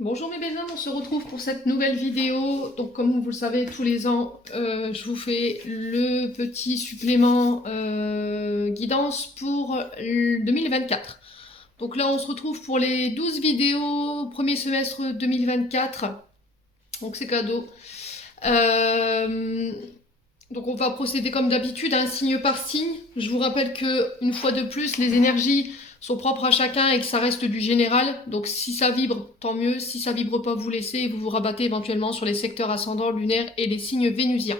Bonjour mes belles âmes, on se retrouve pour cette nouvelle vidéo. Donc comme vous le savez, tous les ans, je vous fais le petit supplément guidance pour 2024. Donc là, on se retrouve pour les 12 vidéos premier semestre 2024. Donc c'est cadeau. Donc on va procéder comme d'habitude, signe par signe. Je vous rappelle que une fois de plus, les énergies sont propres à chacun et que ça reste du général. Donc si ça vibre, tant mieux. Si ça vibre pas, vous laissez et vous vous rabattez éventuellement sur les secteurs ascendants, lunaires et les signes vénusiens.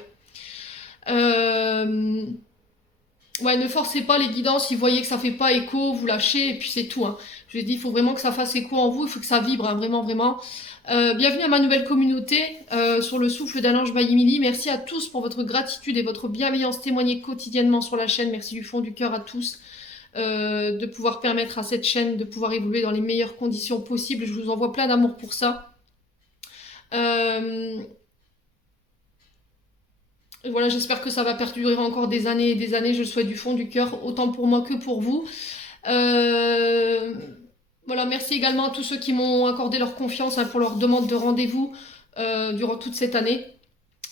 Ouais, ne forcez pas les guidances, si vous voyez que ça fait pas écho, vous lâchez et puis c'est tout. Je vous ai dit, il faut vraiment que ça fasse écho en vous, il faut que ça vibre, vraiment, vraiment. Bienvenue à ma nouvelle communauté sur le souffle d'un ange by Emily. Merci à tous pour votre gratitude et votre bienveillance témoignée quotidiennement sur la chaîne. Merci du fond du cœur à tous de pouvoir permettre à cette chaîne de pouvoir évoluer dans les meilleures conditions possibles. Je vous envoie plein d'amour pour ça. Voilà, j'espère que ça va perdurer encore des années et des années. Je le souhaite du fond du cœur, autant pour moi que pour vous. Voilà, merci également à tous ceux qui m'ont accordé leur confiance pour leur demande de rendez-vous durant toute cette année.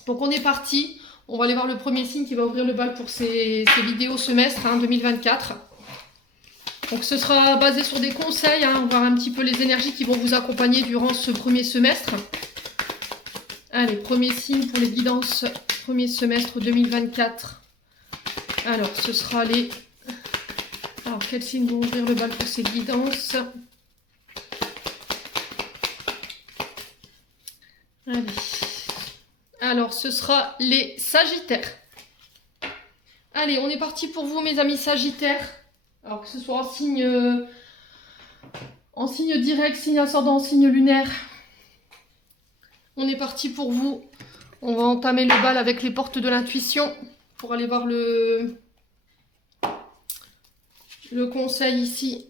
Donc on est parti. On va aller voir le premier signe qui va ouvrir le bal pour ces vidéos semestre 2024. Donc ce sera basé sur des conseils, on va voir un petit peu les énergies qui vont vous accompagner durant ce premier semestre. Allez, premier signe pour les guidances premier semestre 2024. Alors, ce sera les... Alors, quels signes vont ouvrir le bal pour ces guidances? Allez. Alors, ce sera les Sagittaires. Allez, on est parti pour vous, mes amis Sagittaires. Alors, que ce soit en signe direct, signe ascendant, signe lunaire. On est parti pour vous. On va entamer le bal avec les portes de l'intuition pour aller voir le conseil ici.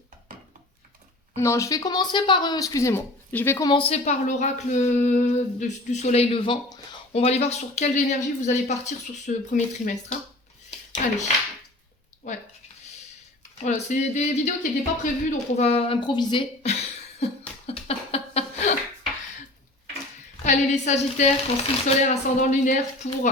Non, je vais commencer par... excusez-moi. Je vais commencer par l'oracle du soleil levant. On va aller voir sur quelle énergie vous allez partir sur ce premier trimestre. Allez. Ouais. Voilà, c'est des vidéos qui n'étaient pas prévues, donc on va improviser. Allez les Sagittaires, signe solaire, ascendant lunaire pour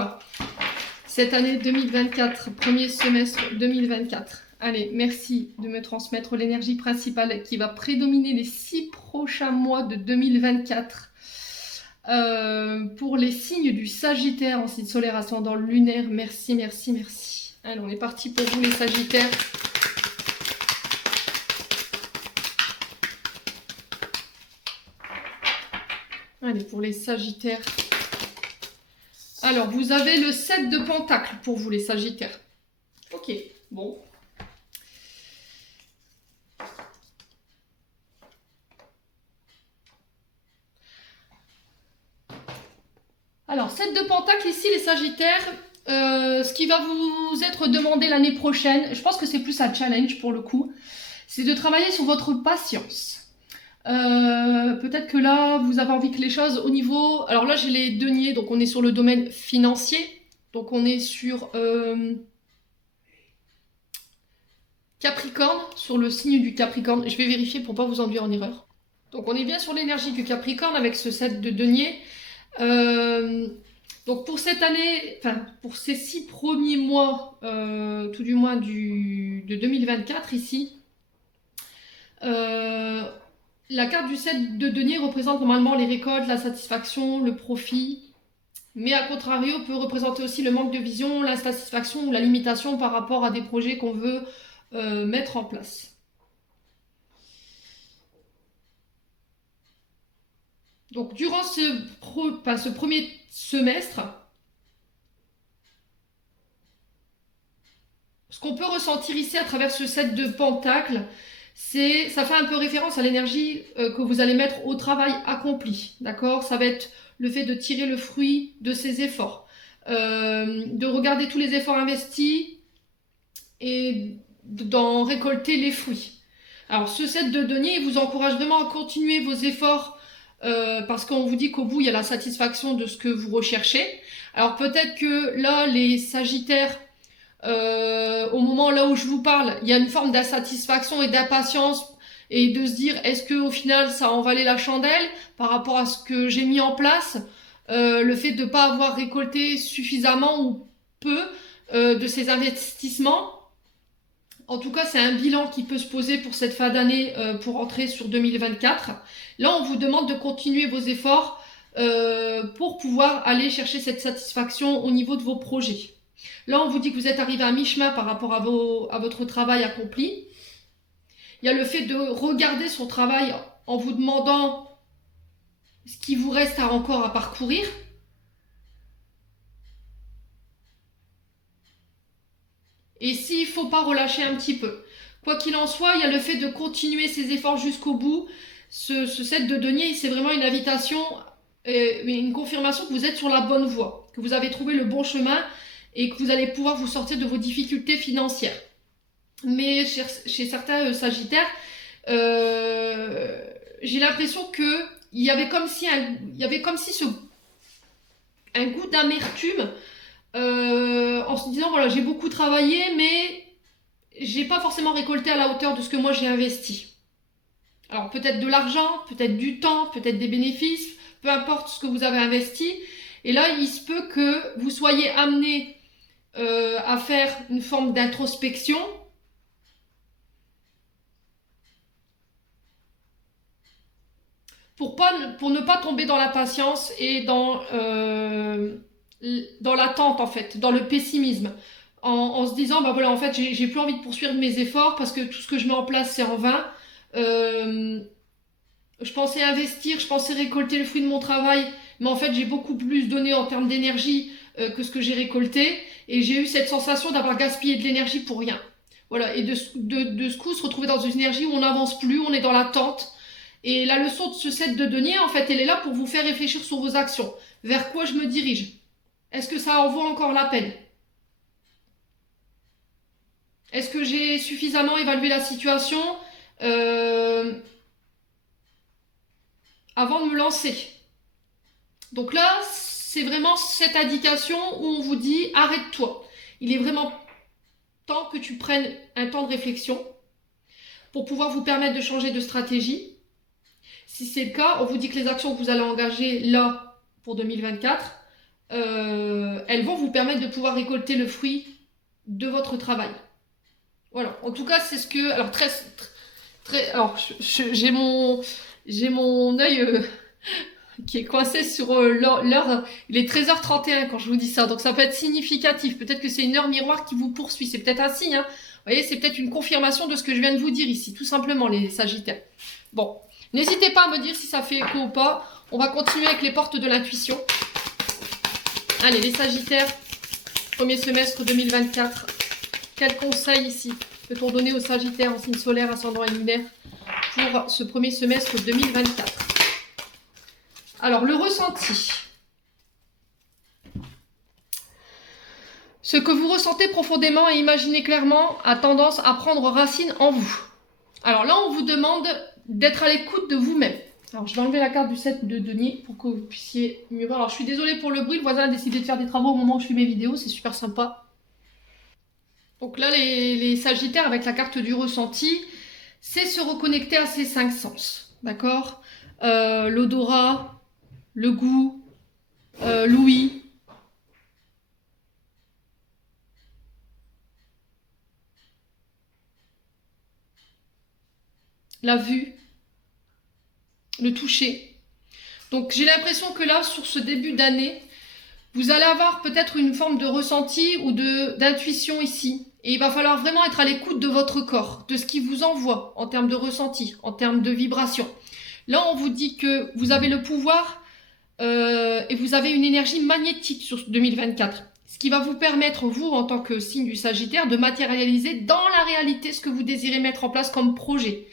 cette année 2024, premier semestre 2024. Allez, merci de me transmettre l'énergie principale qui va prédominer les 6 prochains mois de 2024. Pour les signes du Sagittaire en signe solaire, ascendant lunaire, merci, merci, merci. Allez, on est parti pour vous les Sagittaires. Allez, pour les Sagittaires. Alors, vous avez le 7 de Pentacle pour vous, les Sagittaires. Ok, bon. Alors, 7 de Pentacle ici, les Sagittaires. Ce qui va vous être demandé l'année prochaine, je pense que c'est plus un challenge pour le coup, c'est de travailler sur votre patience. Peut-être que là, vous avez envie que les choses au niveau... Alors là, j'ai les deniers, donc on est sur le domaine financier. Donc on est sur Capricorne, sur le signe du Capricorne. Je vais vérifier pour pas vous enduire en erreur. Donc on est bien sur l'énergie du Capricorne avec ce 7 de denier. Donc pour cette année, enfin pour ces 6 premiers mois, tout du moins de 2024 ici, la carte du 7 de denier représente normalement les récoltes, la satisfaction, le profit, mais à contrario peut représenter aussi le manque de vision, l'insatisfaction ou la limitation par rapport à des projets qu'on veut mettre en place. Donc durant ce premier semestre, ce qu'on peut ressentir ici à travers ce 7 de Pentacle, ça fait un peu référence à l'énergie que vous allez mettre au travail accompli, d'accord? Ça va être le fait de tirer le fruit de ses efforts, de regarder tous les efforts investis et d'en récolter les fruits. Alors ce 7 de denier, il vous encourage vraiment à continuer vos efforts parce qu'on vous dit qu'au bout, il y a la satisfaction de ce que vous recherchez. Alors peut-être que là, les Sagittaires, au moment là où je vous parle, il y a une forme d'insatisfaction et d'impatience et de se dire est-ce que au final ça en valait la chandelle par rapport à ce que j'ai mis en place, le fait de ne pas avoir récolté suffisamment ou peu de ces investissements. En tout cas, c'est un bilan qui peut se poser pour cette fin d'année pour entrer sur 2024. Là, on vous demande de continuer vos efforts pour pouvoir aller chercher cette satisfaction au niveau de vos projets. Là, on vous dit que vous êtes arrivé à mi-chemin par rapport à votre travail accompli. Il y a le fait de regarder son travail en vous demandant ce qui vous reste encore à parcourir. Et s'il ne faut pas relâcher un petit peu. Quoi qu'il en soit, il y a le fait de continuer ses efforts jusqu'au bout. Ce set de denier, c'est vraiment une invitation, une confirmation que vous êtes sur la bonne voie, que vous avez trouvé le bon chemin et que vous allez pouvoir vous sortir de vos difficultés financières. Mais chez certains Sagittaires, j'ai l'impression qu'il y avait comme si un goût d'amertume en se disant voilà, j'ai beaucoup travaillé mais j'ai pas forcément récolté à la hauteur de ce que moi j'ai investi. Alors peut-être de l'argent, peut-être du temps, peut-être des bénéfices, peu importe ce que vous avez investi. Et là, il se peut que vous soyez amené à faire une forme d'introspection pour ne pas tomber dans la patience et dans l'attente en fait, dans le pessimisme, en se disant bah voilà en fait j'ai plus envie de poursuivre mes efforts parce que tout ce que je mets en place c'est en vain. Je pensais investir, je pensais récolter le fruit de mon travail, mais en fait j'ai beaucoup plus donné en termes d'énergie que ce que j'ai récolté et j'ai eu cette sensation d'avoir gaspillé de l'énergie pour rien. Voilà, et de ce coup se retrouver dans une énergie où on n'avance plus, on est dans l'attente. Et la leçon de ce set de denier, en fait, elle est là pour vous faire réfléchir sur vos actions. Vers quoi je me dirige? Est-ce que ça en vaut encore la peine? Est-ce que j'ai suffisamment évalué la situation avant de me lancer? Donc là, c'est vraiment cette indication où on vous dit arrête-toi. Il est vraiment temps que tu prennes un temps de réflexion pour pouvoir vous permettre de changer de stratégie. Si c'est le cas, on vous dit que les actions que vous allez engager là pour 2024, elles vont vous permettre de pouvoir récolter le fruit de votre travail. Voilà. En tout cas, c'est ce que. Alors alors j'ai mon œil qui est coincé sur l'heure. Il est 13h31 quand je vous dis ça, donc ça peut être significatif. Peut-être que c'est une heure miroir qui vous poursuit. C'est peut-être un signe. Hein. Vous voyez, c'est peut-être une confirmation de ce que je viens de vous dire ici, tout simplement, les Sagittaires. Bon. N'hésitez pas à me dire si ça fait écho ou pas. On va continuer avec les portes de l'intuition. Allez, les Sagittaires, premier semestre 2024. Quel conseil ici peut-on donner aux Sagittaires en signe solaire, ascendant et lunaire pour ce premier semestre 2024? Alors, le ressenti. Ce que vous ressentez profondément et imaginez clairement a tendance à prendre racine en vous. Alors là, on vous demande d'être à l'écoute de vous-même. Alors, je vais enlever la carte du set de denier pour que vous puissiez mieux voir. Alors, je suis désolée pour le bruit. Le voisin a décidé de faire des travaux au moment où je fais mes vidéos. C'est super sympa. Donc là, les Sagittaires, avec la carte du ressenti, c'est se reconnecter à ses 5 sens. D'accord? L'odorat, le goût, l'ouïe. La vue, le toucher. Donc j'ai l'impression que là, sur ce début d'année, vous allez avoir peut-être une forme de ressenti ou d'intuition ici. Et il va falloir vraiment être à l'écoute de votre corps, de ce qui vous envoie en termes de ressenti, en termes de vibration. Là, on vous dit que vous avez le pouvoir et vous avez une énergie magnétique sur 2024. Ce qui va vous permettre, vous, en tant que signe du Sagittaire, de matérialiser dans la réalité ce que vous désirez mettre en place comme projet.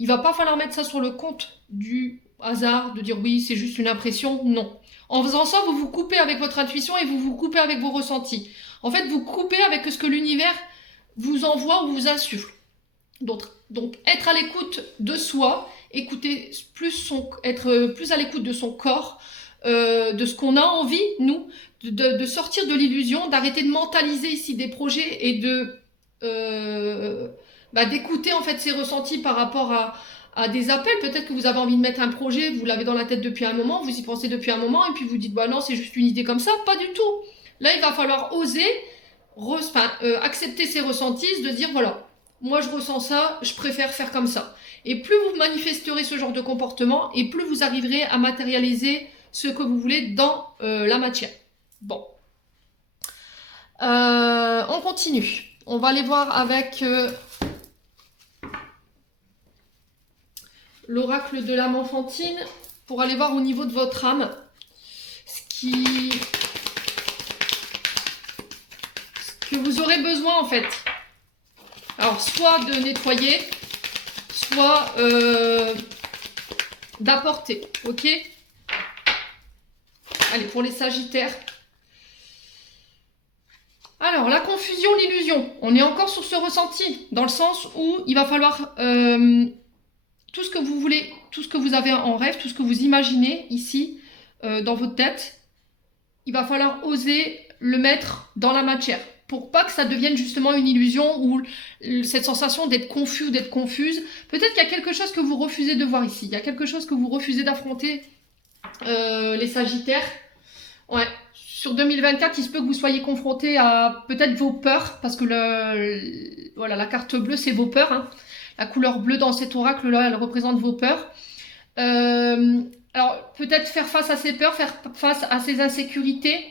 Il ne va pas falloir mettre ça sur le compte du hasard, de dire oui, c'est juste une impression. Non. En faisant ça, vous vous coupez avec votre intuition et vous vous coupez avec vos ressentis. En fait, vous coupez avec ce que l'univers vous envoie ou vous insuffle. Donc être à l'écoute de soi, être plus à l'écoute de son corps, de ce qu'on a envie, nous, de sortir de l'illusion, d'arrêter de mentaliser ici des projets et d'écouter en fait ses ressentis par rapport à des appels. Peut-être que vous avez envie de mettre un projet, vous l'avez dans la tête depuis un moment, vous y pensez depuis un moment, et puis vous dites, bah non, c'est juste une idée comme ça. Pas du tout. Là, il va falloir oser accepter ses ressentis, de dire, voilà, moi je ressens ça, je préfère faire comme ça. Et plus vous manifesterez ce genre de comportement, et plus vous arriverez à matérialiser ce que vous voulez dans la matière. Bon. On continue. On va aller voir avec l'oracle de l'âme enfantine pour aller voir au niveau de votre âme ce que vous aurez besoin en fait. Alors soit de nettoyer, soit d'apporter. Ok? Allez, pour les sagittaires. Alors, la confusion, l'illusion. On est encore sur ce ressenti, dans le sens où il va falloir tout ce que vous voulez, tout ce que vous avez en rêve, tout ce que vous imaginez ici, dans votre tête, il va falloir oser le mettre dans la matière, pour pas que ça devienne justement une illusion ou cette sensation d'être confus ou d'être confuse. Peut-être qu'il y a quelque chose que vous refusez de voir ici, il y a quelque chose que vous refusez d'affronter, les sagittaires. Ouais. Sur 2024, il se peut que vous soyez confrontés à peut-être vos peurs, parce que voilà, la carte bleue, c'est vos peurs. Hein. La couleur bleue dans cet oracle-là, elle représente vos peurs. Alors, peut-être faire face à ces peurs, faire face à ces insécurités.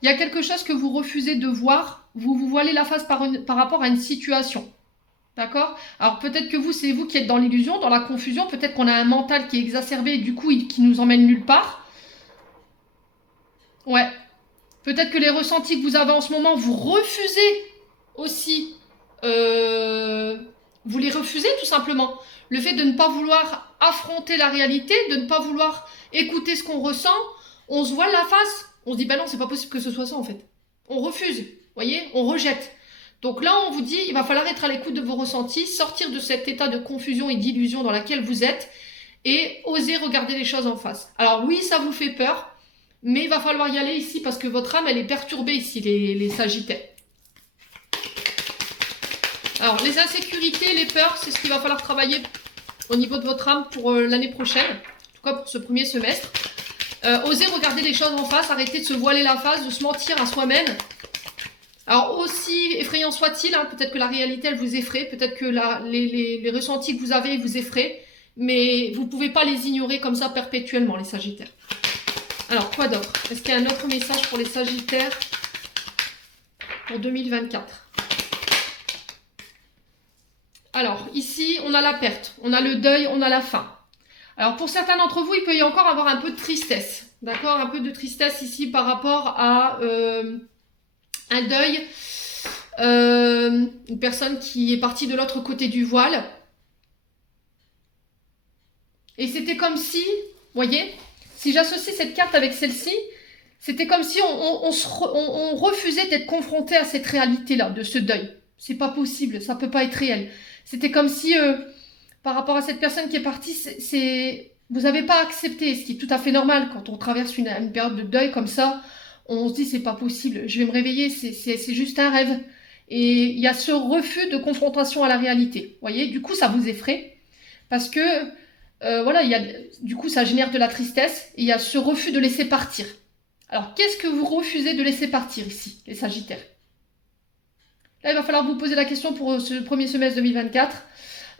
Il y a quelque chose que vous refusez de voir. Vous vous voilez la face par rapport à une situation. D'accord? Alors, peut-être que vous, c'est vous qui êtes dans l'illusion, dans la confusion. Peut-être qu'on a un mental qui est exacerbé et du coup, qui nous emmène nulle part. Ouais. Peut-être que les ressentis que vous avez en ce moment, vous refusez aussi. Vous les refusez tout simplement. Le fait de ne pas vouloir affronter la réalité, de ne pas vouloir écouter ce qu'on ressent, on se voile la face. On se dit, bah non, c'est pas possible que ce soit ça en fait. On refuse, vous voyez, on rejette. Donc là, on vous dit, il va falloir être à l'écoute de vos ressentis, sortir de cet état de confusion et d'illusion dans lequel vous êtes et oser regarder les choses en face. Alors oui, ça vous fait peur. Mais il va falloir y aller ici parce que votre âme, elle est perturbée ici, les sagittaires. Alors, les insécurités, les peurs, c'est ce qu'il va falloir travailler au niveau de votre âme pour l'année prochaine. En tout cas, pour ce premier semestre. Osez regarder les choses en face, arrêter de se voiler la face, de se mentir à soi-même. Alors, aussi effrayant soit-il, hein, peut-être que la réalité, elle vous effraie. Peut-être que les ressentis que vous avez vous effraient. Mais vous ne pouvez pas les ignorer comme ça perpétuellement, les sagittaires. Alors, quoi d'autre? Est-ce qu'il y a un autre message pour les sagittaires pour 2024? Alors, ici, on a la perte, on a le deuil, on a la fin. Alors, pour certains d'entre vous, il peut y encore avoir un peu de tristesse. D'accord? Un peu de tristesse ici par rapport à un deuil. Une personne qui est partie de l'autre côté du voile. Et c'était comme si, vous voyez, si j'associe cette carte avec celle-ci, c'était comme si on refusait d'être confronté à cette réalité-là, de ce deuil. C'est pas possible, ça peut pas être réel. C'était comme si, par rapport à cette personne qui est partie, vous n'avez pas accepté, ce qui est tout à fait normal quand on traverse une période de deuil comme ça. On se dit c'est pas possible, je vais me réveiller, c'est juste un rêve. Et il y a ce refus de confrontation à la réalité. Vous voyez, du coup ça vous effraie parce que voilà, du coup, ça génère de la tristesse et il y a ce refus de laisser partir. Alors, qu'est-ce que vous refusez de laisser partir ici, les sagittaires? Là, il va falloir vous poser la question pour ce premier semestre 2024.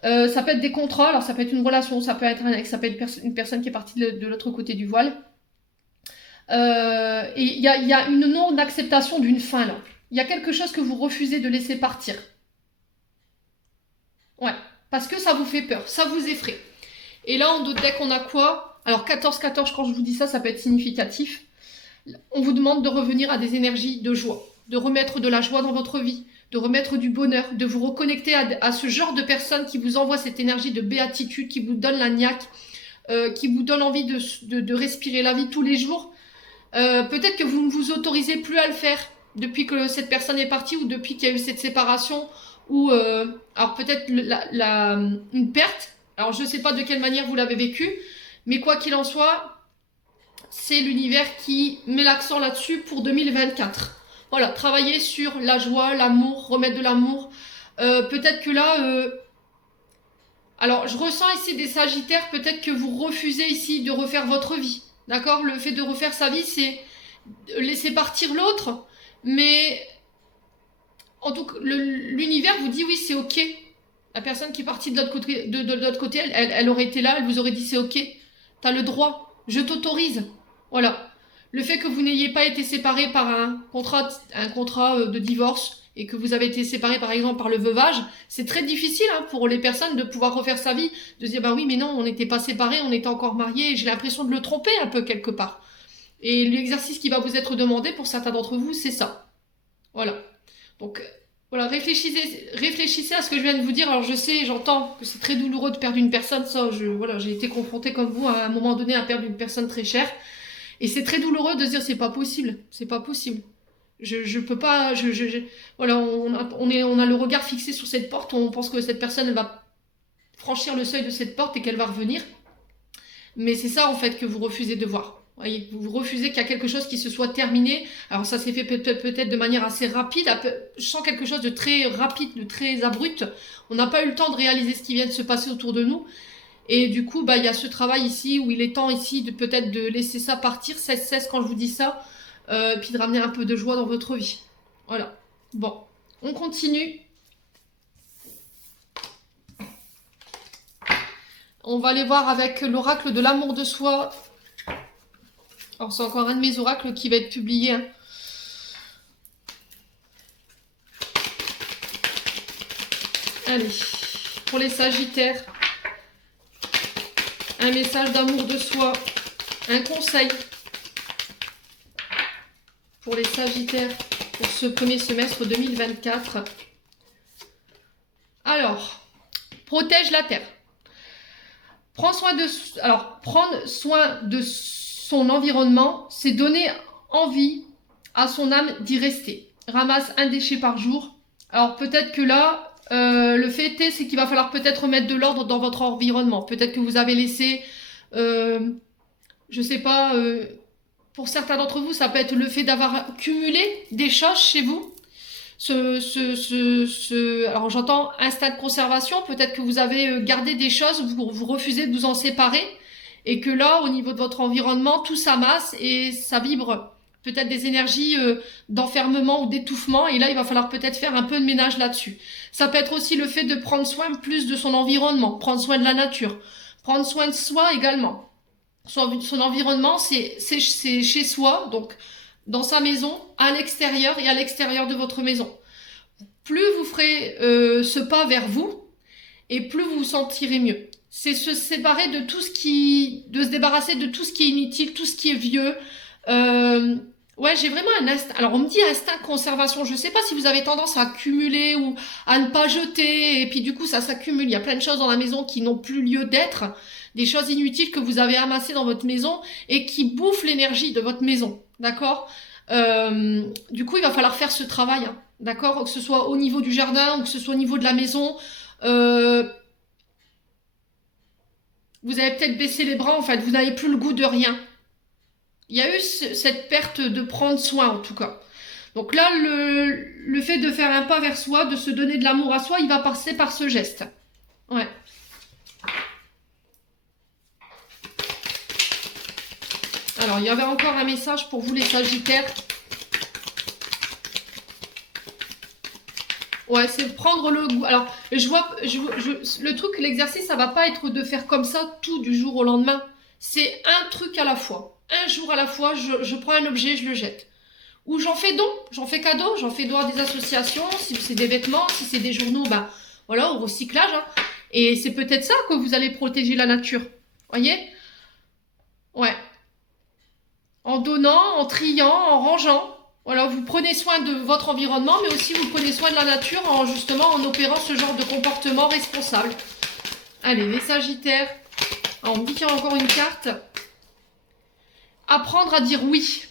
Ça peut être des contrats, alors ça peut être une relation, ça peut être un ex, ça peut être une personne qui est partie de l'autre côté du voile. Et il y a une non-acceptation d'une fin, là. Il y a quelque chose que vous refusez de laisser partir. Ouais, parce que ça vous fait peur, ça vous effraie. Et là, en dos de deck, on a quoi? Alors, 14-14, quand je vous dis ça, ça peut être significatif. On vous demande de revenir à des énergies de joie, de remettre de la joie dans votre vie, de remettre du bonheur, de vous reconnecter à ce genre de personnes qui vous envoient cette énergie de béatitude, qui vous donne la niaque, qui vous donne envie de respirer la vie tous les jours. Peut-être que vous ne vous autorisez plus à le faire depuis que cette personne est partie ou depuis qu'il y a eu cette séparation ou alors peut-être une perte. Alors, je ne sais pas de quelle manière vous l'avez vécu, mais quoi qu'il en soit, c'est l'univers qui met l'accent là-dessus pour 2024. Voilà, travailler sur la joie, l'amour, remettre de l'amour. Peut-être que là, Alors, je ressens ici des Sagittaires, peut-être que vous refusez ici de refaire votre vie. D'accord? Le fait de refaire sa vie, c'est laisser partir l'autre, mais en tout cas, l'univers vous dit oui, c'est ok. La personne qui est partie de l'autre côté, de l'autre côté, elle aurait été là, elle vous aurait dit c'est ok. T'as le droit, je t'autorise. Voilà. Le fait que vous n'ayez pas été séparé par un contrat de divorce, et que vous avez été séparé par exemple par le veuvage, c'est très difficile hein, pour les personnes de pouvoir refaire sa vie, de se dire bah oui mais non, on n'était pas séparés, on était encore mariés, j'ai l'impression de le tromper un peu quelque part. Et l'exercice qui va vous être demandé pour certains d'entre vous, c'est ça. Voilà. Donc voilà, réfléchissez à ce que je viens de vous dire. Alors je sais, j'entends que c'est très douloureux de perdre une personne, ça, voilà, j'ai été confrontée comme vous à un moment donné à perdre une personne très chère. Et c'est très douloureux de se dire c'est pas possible, c'est pas possible. Je peux pas, voilà, on a le regard fixé sur cette porte, on pense que cette personne elle va franchir le seuil de cette porte et qu'elle va revenir. Mais c'est ça en fait que vous refusez de voir. Voyez, vous refusez qu'il y a quelque chose qui se soit terminé. Alors ça s'est fait peut-être de manière assez rapide. Je sens quelque chose de très rapide, de très abrupt. On n'a pas eu le temps de réaliser ce qui vient de se passer autour de nous. Et du coup, bah, il y a ce travail ici où il est temps ici de peut-être de laisser ça partir, cesse quand je vous dis ça, puis de ramener un peu de joie dans votre vie. Voilà. Bon, on continue. On va aller voir avec l'oracle de l'amour de soi. Alors c'est encore un de mes oracles qui va être publié. Hein. Allez, pour les Sagittaires, un message d'amour de soi, un conseil pour les Sagittaires pour ce premier semestre 2024. Alors, protège la terre. Prendre soin de son environnement, c'est donner envie à son âme d'y rester. Ramasse un déchet par jour. Alors peut-être que là, le fait est, c'est qu'il va falloir peut-être mettre de l'ordre dans votre environnement. Peut-être que vous avez laissé, je sais pas, pour certains d'entre vous, ça peut être le fait d'avoir cumulé des choses chez vous. Alors j'entends instinct de conservation, peut-être que vous avez gardé des choses, vous refusez de vous en séparer, et que là, au niveau de votre environnement, tout s'amasse et ça vibre. Peut-être des énergies d'enfermement ou d'étouffement, et là, il va falloir peut-être faire un peu de ménage là-dessus. Ça peut être aussi le fait de prendre soin plus de son environnement, prendre soin de la nature, prendre soin de soi également. Son environnement, c'est chez soi, donc dans sa maison, à l'extérieur et à l'extérieur de votre maison. Plus vous ferez ce pas vers vous, et plus vous vous sentirez mieux. C'est se séparer de tout ce de se débarrasser de tout ce qui est inutile, tout ce qui est vieux. Ouais, j'ai vraiment un instinct. Alors on me dit instinct de conservation. Je sais pas si vous avez tendance à accumuler ou à ne pas jeter, et puis du coup ça s'accumule. Il y a plein de choses dans la maison qui n'ont plus lieu d'être, des choses inutiles que vous avez amassées dans votre maison et qui bouffent l'énergie de votre maison. D'accord? Du coup, il va falloir faire ce travail, hein, d'accord? Que ce soit au niveau du jardin ou que ce soit au niveau de la maison. Vous avez peut-être baissé les bras, en fait, vous n'avez plus le goût de rien. Il y a eu cette perte de prendre soin, en tout cas. Donc là, le fait de faire un pas vers soi, de se donner de l'amour à soi, il va passer par ce geste. Ouais. Alors, il y avait encore un message pour vous les Sagittaires. Ouais, c'est prendre le goût. Alors, le truc, l'exercice, ça va pas être de faire comme ça tout du jour au lendemain. C'est un truc à la fois. Un jour à la fois, je prends un objet, je le jette. Ou j'en fais don, j'en fais cadeau, j'en fais don à des associations, si c'est des vêtements, si c'est des journaux, ben voilà, au recyclage. Hein. Et c'est peut-être ça que vous allez protéger la nature. Voyez? Ouais. En donnant, en triant, en rangeant. Voilà, vous prenez soin de votre environnement, mais aussi vous prenez soin de la nature justement en opérant ce genre de comportement responsable. Allez, les Sagittaires. Alors, on me dit qu'il y a encore une carte. Apprendre à dire oui.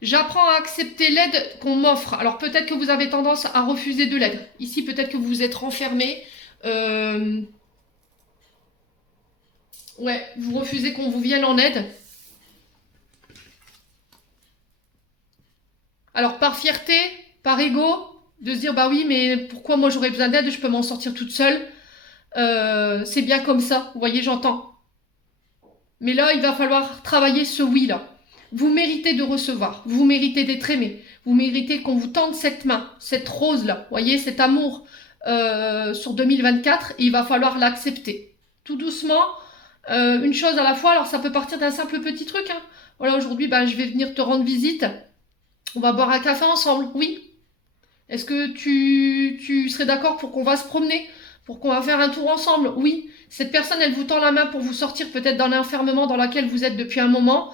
J'apprends à accepter l'aide qu'on m'offre. Alors peut-être que vous avez tendance à refuser de l'aide. Ici, peut-être que vous vous êtes renfermé. Ouais, vous refusez qu'on vous vienne en aide. Alors par fierté, par ego, de se dire bah oui mais pourquoi moi j'aurais besoin d'aide, je peux m'en sortir toute seule. c'est bien comme ça, vous voyez, j'entends. Mais là, il va falloir travailler ce oui-là. Vous méritez de recevoir, vous méritez d'être aimé, vous méritez qu'on vous tende cette main, cette rose-là, vous voyez, cet amour sur 2024, et il va falloir l'accepter. Tout doucement, une chose à la fois. Alors ça peut partir d'un simple petit truc, hein. Voilà, aujourd'hui, je vais venir te rendre visite, on va boire un café ensemble, oui. Est-ce que tu serais d'accord pour qu'on va se promener, pour qu'on va faire un tour ensemble? Oui. Cette personne, elle vous tend la main pour vous sortir peut-être dans l'enfermement dans lequel vous êtes depuis un moment,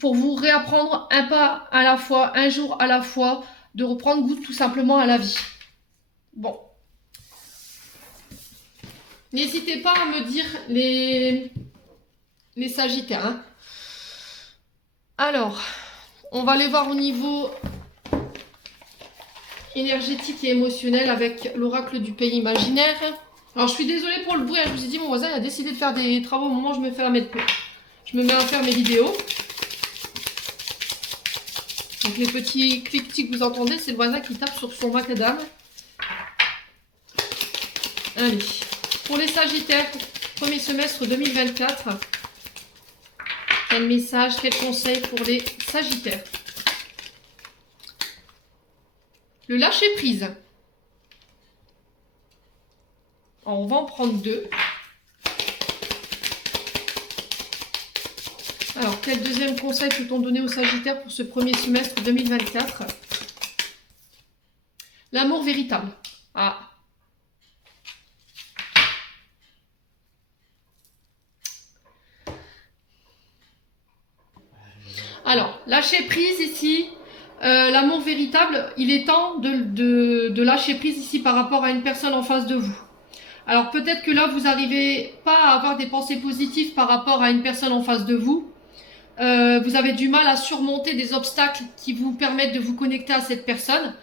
pour vous réapprendre un pas à la fois, un jour à la fois, de reprendre goût tout simplement à la vie. Bon. N'hésitez pas à me dire les Sagittaires, hein. Alors, on va aller voir au niveau énergétique et émotionnel avec l'oracle du pays imaginaire. Alors, je suis désolée pour le bruit, hein. Je vous ai dit, mon voisin a décidé de faire des travaux au moment où je me mets à faire mes vidéos. Donc, les petits clics-tics que vous entendez, c'est le voisin qui tape sur son macadam. Allez, pour les Sagittaires, premier semestre 2024, quel message, quel conseil pour les Sagittaires? Le lâcher prise. Alors, on va en prendre deux. Alors, quel deuxième conseil peut-on donner aux Sagittaires pour ce premier semestre 2024? L'amour véritable. Ah. Alors, lâcher prise ici, l'amour véritable, il est temps de lâcher prise ici par rapport à une personne en face de vous. Alors peut-être que là, vous n'arrivez pas à avoir des pensées positives par rapport à une personne en face de vous. Vous avez du mal à surmonter des obstacles qui vous permettent de vous connecter à cette personne.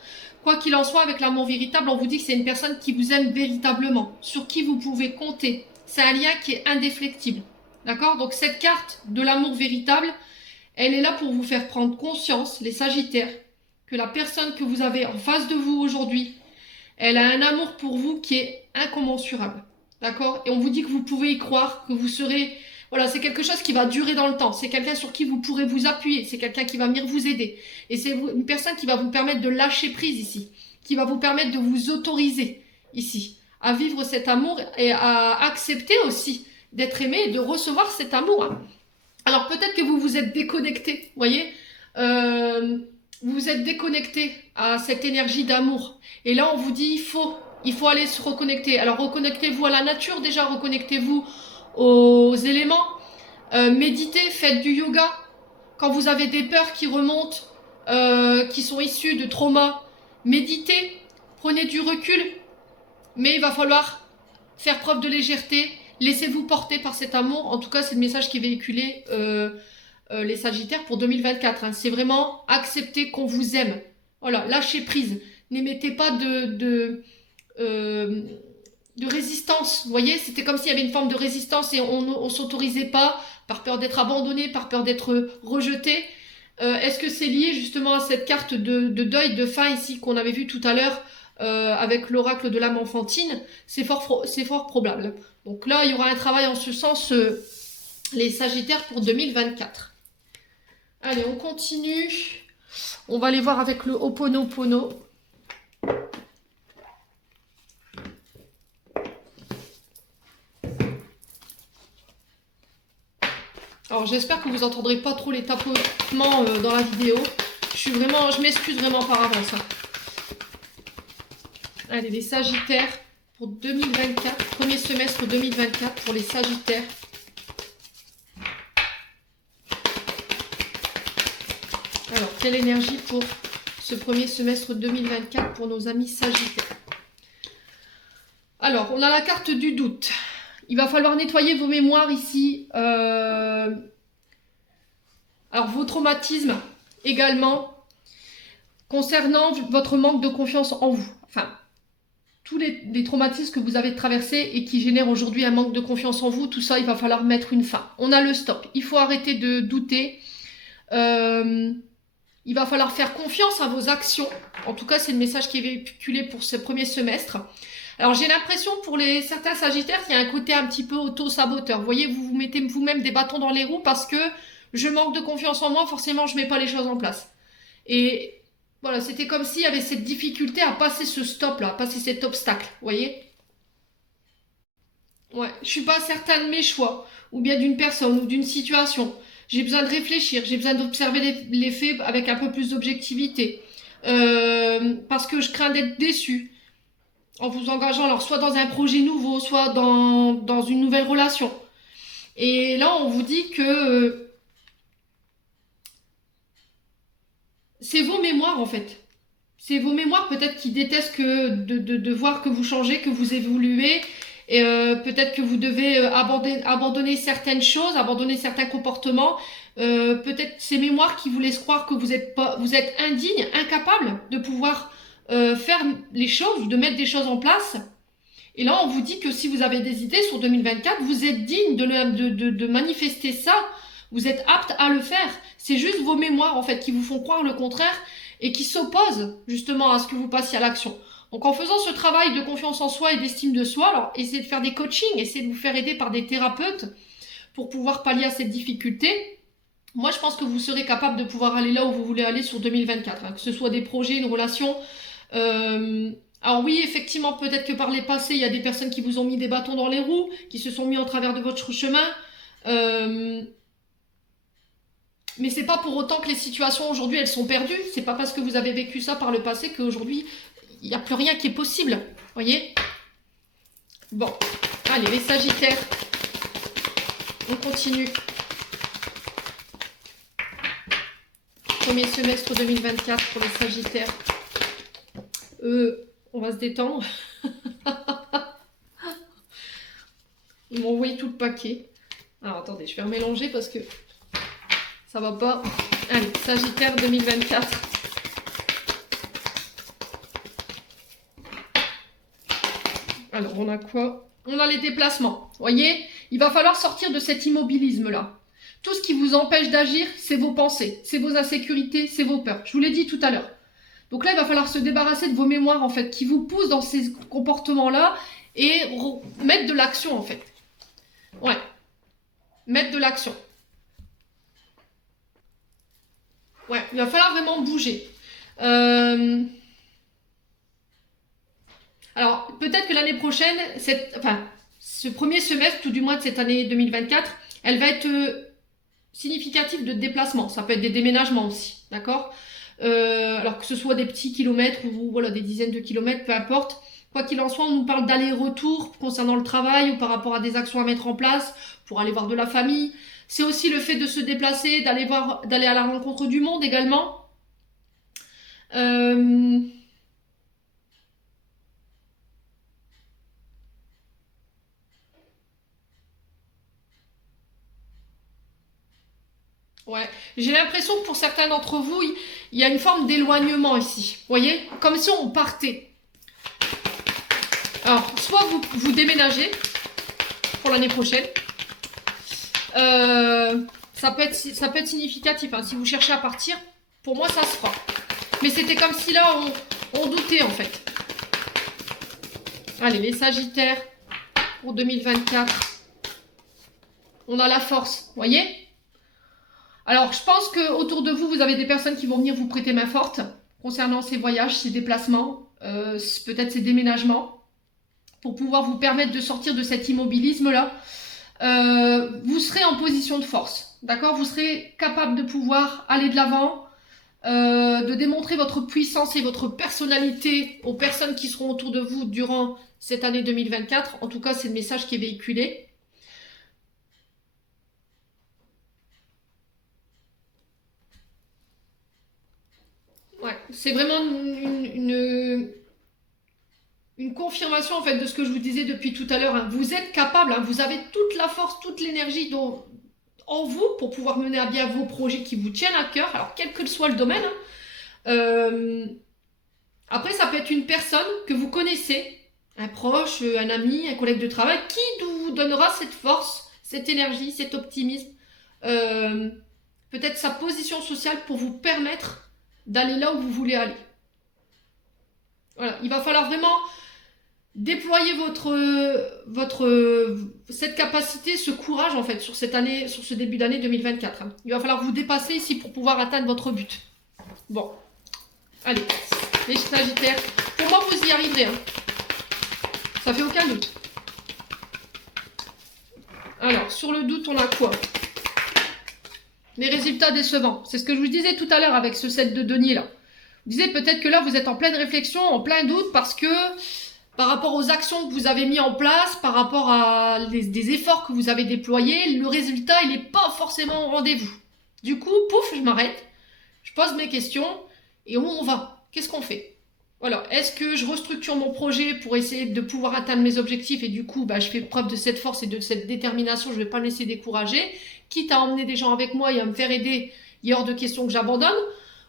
Quoi qu'il en soit, avec l'amour véritable, on vous dit que c'est une personne qui vous aime véritablement, sur qui vous pouvez compter. C'est un lien qui est indéflectible. D'accord? Donc cette carte de l'amour véritable, elle est là pour vous faire prendre conscience, les Sagittaires, que la personne que vous avez en face de vous aujourd'hui, elle a un amour pour vous qui est incommensurable. D'accord? Et on vous dit que vous pouvez y croire, que vous serez... Voilà, c'est quelque chose qui va durer dans le temps. C'est quelqu'un sur qui vous pourrez vous appuyer. C'est quelqu'un qui va venir vous aider. Et c'est une personne qui va vous permettre de lâcher prise ici. Qui va vous permettre de vous autoriser ici. À vivre cet amour et à accepter aussi d'être aimé et de recevoir cet amour. Hein. Alors peut-être que vous vous êtes déconnecté, vous voyez, vous vous êtes déconnecté à cette énergie d'amour. Et là, on vous dit, il faut aller se reconnecter. Alors reconnectez-vous à la nature déjà, reconnectez-vous aux éléments, méditez, faites du yoga. Quand vous avez des peurs qui remontent, qui sont issues de traumas, méditez, prenez du recul. Mais il va falloir faire preuve de légèreté. Laissez-vous porter par cet amour. En tout cas, c'est le message qui est véhiculé les Sagittaires pour 2024. Hein. C'est vraiment accepter qu'on vous aime. Voilà, lâchez prise. N'émettez pas de résistance. Vous voyez, c'était comme s'il y avait une forme de résistance et on ne s'autorisait pas par peur d'être abandonné, par peur d'être rejeté. Est-ce que c'est lié justement à cette carte de deuil, de fin ici qu'on avait vu tout à l'heure avec l'oracle de l'âme enfantine? C'est fort probable. Donc là, il y aura un travail en ce sens, les Sagittaires pour 2024. Allez, on continue. On va aller voir avec le Ho'oponopono. Alors j'espère que vous n'entendrez pas trop les tapotements dans la vidéo. Je m'excuse vraiment par avance. Hein. Allez, les Sagittaires pour 2024, premier semestre 2024 pour les Sagittaires. Alors, quelle énergie pour ce premier semestre 2024 pour nos amis Sagittaires? Alors, on a la carte du doute. Il va falloir nettoyer vos mémoires ici. Alors, vos traumatismes également. Concernant votre manque de confiance en vous. Enfin, tous les traumatismes que vous avez traversés et qui génèrent aujourd'hui un manque de confiance en vous, tout ça, il va falloir mettre une fin. On a le stop. Il faut arrêter de douter. Il va falloir faire confiance à vos actions. En tout cas, c'est le message qui est véhiculé pour ce premier semestre. Alors j'ai l'impression pour certains sagittaires qu'il y a un côté un petit peu auto-saboteur. Vous voyez, vous vous mettez vous-même des bâtons dans les roues parce que je manque de confiance en moi, forcément je mets pas les choses en place. Et voilà, c'était comme s'il y avait cette difficulté à passer ce stop-là, à passer cet obstacle, vous voyez? Ouais, je suis pas certaine de mes choix, ou bien d'une personne, ou d'une situation. J'ai besoin de réfléchir, j'ai besoin d'observer les faits avec un peu plus d'objectivité. Parce que je crains d'être déçue en vous engageant alors soit dans un projet nouveau, soit dans une nouvelle relation. Et là, on vous dit que c'est vos mémoires en fait. C'est vos mémoires peut-être qui détestent que de voir que vous changez, que vous évoluez. Et peut-être que vous devez abandonner certaines choses, abandonner certains comportements. Peut-être ces mémoires qui vous laissent croire que vous êtes indigne, incapable de pouvoir faire les choses, de mettre des choses en place. Et là, on vous dit que si vous avez des idées sur 2024, vous êtes digne de manifester ça. Vous êtes apte à le faire. C'est juste vos mémoires, en fait, qui vous font croire le contraire et qui s'opposent, justement, à ce que vous passiez à l'action. Donc, en faisant ce travail de confiance en soi et d'estime de soi, alors, essayez de faire des coachings, essayez de vous faire aider par des thérapeutes pour pouvoir pallier à cette difficulté. Moi, je pense que vous serez capable de pouvoir aller là où vous voulez aller sur 2024, hein, que ce soit des projets, une relation. Alors oui, effectivement, peut-être que par les passés, il y a des personnes qui vous ont mis des bâtons dans les roues, qui se sont mis en travers de votre chemin. Mais c'est pas pour autant que les situations aujourd'hui, elles sont perdues. C'est pas parce que vous avez vécu ça par le passé qu'aujourd'hui, il n'y a plus rien qui est possible. Voyez? Bon, allez, les Sagittaires. On continue. Premier semestre 2024 pour les Sagittaires. On va se détendre. Ils m'ont envoyé tout le paquet. Alors attendez, je vais remélanger parce que ça va pas. Allez, Sagittaire 2024. Alors on a quoi? On a les déplacements. Vous voyez? Il va falloir sortir de cet immobilisme-là. Tout ce qui vous empêche d'agir, c'est vos pensées, c'est vos insécurités, c'est vos peurs. Je vous l'ai dit tout à l'heure. Donc là, il va falloir se débarrasser de vos mémoires, en fait, qui vous poussent dans ces comportements-là et mettre de l'action, en fait. Ouais. Mettre de l'action. Ouais, il va falloir vraiment bouger. Alors, peut-être que l'année prochaine, ce premier semestre, tout du moins de cette année 2024, elle va être significative de déplacement. Ça peut être des déménagements aussi, d'accord? Alors que ce soit des petits kilomètres ou voilà, des dizaines de kilomètres, peu importe. Quoi qu'il en soit, on nous parle d'aller-retour concernant le travail ou par rapport à des actions à mettre en place pour aller voir de la famille. C'est aussi le fait de se déplacer, d'aller à la rencontre du monde également. Ouais, j'ai l'impression que pour certains d'entre vous, il y a une forme d'éloignement ici. Vous voyez? Comme si on partait. Alors, soit vous déménagez pour l'année prochaine. Ça peut être significatif. Hein. Si vous cherchez à partir, pour moi, ça se fera. Mais c'était comme si là, on doutait en fait. Allez, les Sagittaires pour 2024. On a la force, vous voyez? Alors, je pense que autour de vous, vous avez des personnes qui vont venir vous prêter main forte concernant ces voyages, ces déplacements, peut-être ces déménagements, pour pouvoir vous permettre de sortir de cet immobilisme-là. Vous serez en position de force, d'accord? Vous serez capable de pouvoir aller de l'avant, de démontrer votre puissance et votre personnalité aux personnes qui seront autour de vous durant cette année 2024. En tout cas, c'est le message qui est véhiculé. Ouais, c'est vraiment une confirmation en fait de ce que je vous disais depuis tout à l'heure. Hein. Vous êtes capable, hein, vous avez toute la force, toute l'énergie en vous pour pouvoir mener à bien vos projets qui vous tiennent à cœur, alors quel que soit le domaine. Hein. Après, ça peut être une personne que vous connaissez, un proche, un ami, un collègue de travail, qui vous donnera cette force, cette énergie, cet optimisme, peut-être sa position sociale pour vous permettre d'aller là où vous voulez aller. Voilà, il va falloir vraiment déployez cette capacité, ce courage en fait sur cette année, sur ce début d'année 2024. Hein. Il va falloir vous dépasser ici pour pouvoir atteindre votre but. Bon, allez, les Sagittaires, pour moi vous y arriverez. Hein. Ça fait aucun doute. Alors, sur le doute, on a quoi? Les résultats décevants. C'est ce que je vous disais tout à l'heure avec ce set de deniers là. Vous disiez peut-être que là vous êtes en pleine réflexion, en plein doute parce que par rapport aux actions que vous avez mis en place, par rapport à des efforts que vous avez déployés, le résultat, il n'est pas forcément au rendez-vous. Du coup, pouf, je m'arrête, je pose mes questions, et où on va? Qu'est-ce qu'on fait? Voilà, est-ce que je restructure mon projet pour essayer de pouvoir atteindre mes objectifs, et du coup, je fais preuve de cette force et de cette détermination, je ne vais pas me laisser décourager, quitte à emmener des gens avec moi et à me faire aider, il est hors de question que j'abandonne,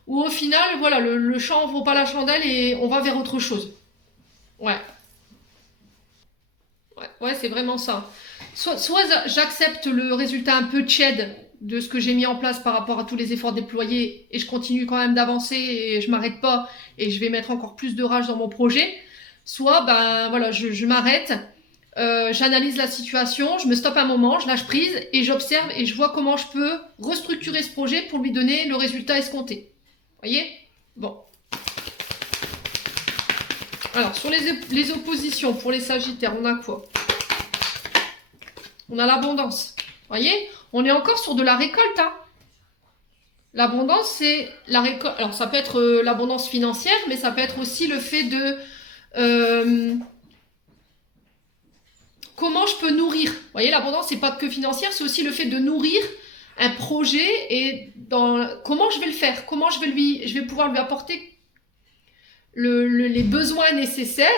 ou au final, voilà, le champ ne vaut pas la chandelle et on va vers autre chose. Ouais. Ouais, c'est vraiment ça. Soit j'accepte le résultat un peu tiède de ce que j'ai mis en place par rapport à tous les efforts déployés et je continue quand même d'avancer et je m'arrête pas et je vais mettre encore plus de rage dans mon projet. Soit, voilà, je m'arrête, j'analyse la situation, je me stoppe un moment, je lâche prise et j'observe et je vois comment je peux restructurer ce projet pour lui donner le résultat escompté. Voyez? Bon. Alors, sur les oppositions pour les Sagittaires, on a quoi? On a l'abondance. Voyez? On est encore sur de la récolte. Hein. L'abondance, c'est la récolte. Alors, ça peut être l'abondance financière, mais ça peut être aussi le fait de... comment je peux nourrir? Vous voyez, l'abondance, c'est pas que financière, c'est aussi le fait de nourrir un projet et comment je vais le faire? Comment je vais pouvoir lui apporter les besoins nécessaires,